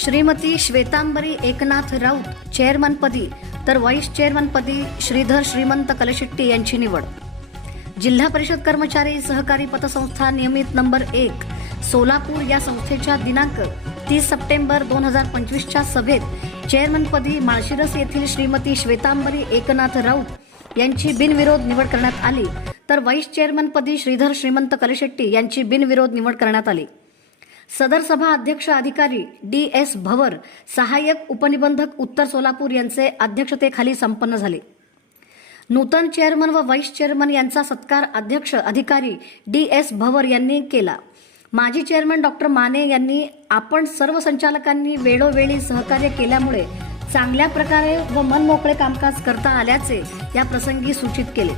श्रीमती श्वेतांबरी एकनाथ राऊत चेअरमनपदी तर व्हाईस चेअरमनपदी श्रीधर श्रीमंत कलशेट्टी यांची निवड. जिल्हा परिषद कर्मचारी सहकारी पतसंस्था नियमित नंबर एक सोलापूर या संस्थेच्या दिनांक तीस सप्टेंबर दोन हजार पंचवीसच्या सभेत चेअरमनपदी माळशिरस येथील श्रीमती श्वेतांबरी एकनाथ राऊत यांची बिनविरोध निवड करण्यात आली. तर व्हाईस चेअरमनपदी श्रीधर श्रीमंत कलशेट्टी यांची बिनविरोध निवड करण्यात आली. सदर सभा अध्यक्ष अधिकारी डी एस भवर सहाय्यक उपनिबंधक उत्तर सोलापूर यांचे अध्यक्षतेखाली संपन्न झाले. नूतन चेअरमन व व्हाईस चेअरमन यांचा सत्कार अध्यक्ष अधिकारी डी एस भवर यांनी केला. माजी चेअरमन डॉक्टर माने यांनी आपण सर्व संचालकांनी वेळोवेळी सहकार्य केल्यामुळे चांगल्या प्रकारे व मनमोकळे कामकाज करता आल्याचे या प्रसंगी सूचित केले.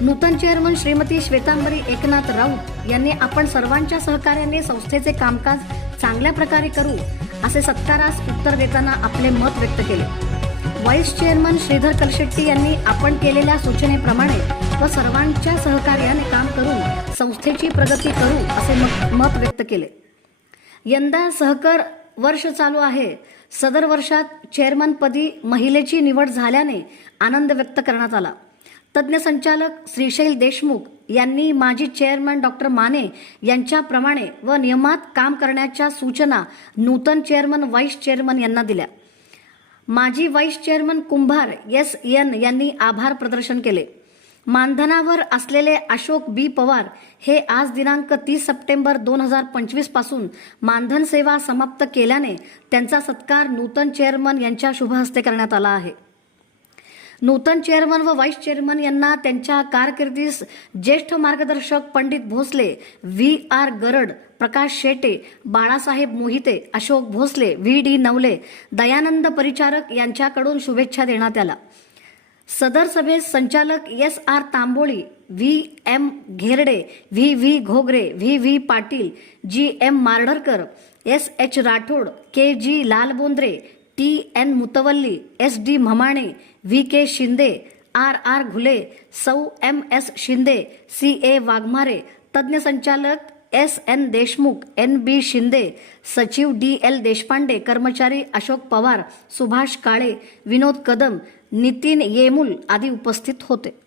नूतन चेअरमन श्रीमती श्वेतांबरी एकनाथ राऊत यांनी आपण सर्वांच्या सहकार्याने संस्थेचे कामकाज चांगल्या प्रकारे करू असे सत्कारास उत्तर देताना आपले मत व्यक्त केले. व्हाईस चेअरमन श्रीधर कलशेट्टी यांनी आपण केलेल्या सूचनेप्रमाणे व सर्वांच्या सहकार्याने काम करून संस्थेची प्रगती करू असे मत मत व्यक्त केले. यंदा सहकार वर्ष चालू आहे. सदर वर्षात चेअरमनपदी महिलेची निवड झाल्याने आनंद व्यक्त करण्यात आला. तज्ज्ञ संचालक श्रीशैल देशमुख यांनी माजी चेअरमन डॉक्टर माने यांच्याप्रमाणे व नियमात काम करण्याच्या सूचना नूतन चेअरमन व्हाईस चेअरमन यांना दिल्या. माजी vice chairman Kumbhar S. N. यांनी आभार प्रदर्शन केले. मानधनावर असलेले अशोक बी. पवार हे आज दिनांक तीस सप्टेंबर दोन हजार पंचवीसपासून मानधन सेवा समाप्त केल्याने त्यांचा सत्कार नूतन चेअरमन यांच्या शुभहस्ते करण्यात आला आहे. नूतन चेअरमन व व्हाईस चेअरमन यांना त्यांच्या कारकिर्दीस ज्येष्ठ मार्गदर्शक Pandit Bhosale V. R. Garad Prakash Shete Balasaheb Mohite Ashok Bhosale V. D. Navale Dayanand Paricharak यांच्याकडून शुभेच्छा देण्यात आल्या. सदर सभेत संचालक S. R. Tamboli V. M. Gherde V. V. Ghogare V. V. Patil G. M. Mardarkar S. H. Rathod K. G. Lalbondre T N Mutawalli S D Mhamane V K Shinde R R Ghule सौ M S Shinde C A Waghmare तज्ज्ञ संचालक S N Deshmukh N B Shinde सचिव D L Deshpande कर्मचारी अशोक पवार सुभाष काळे विनोद कदम नितीन येमुल आदी उपस्थित होते.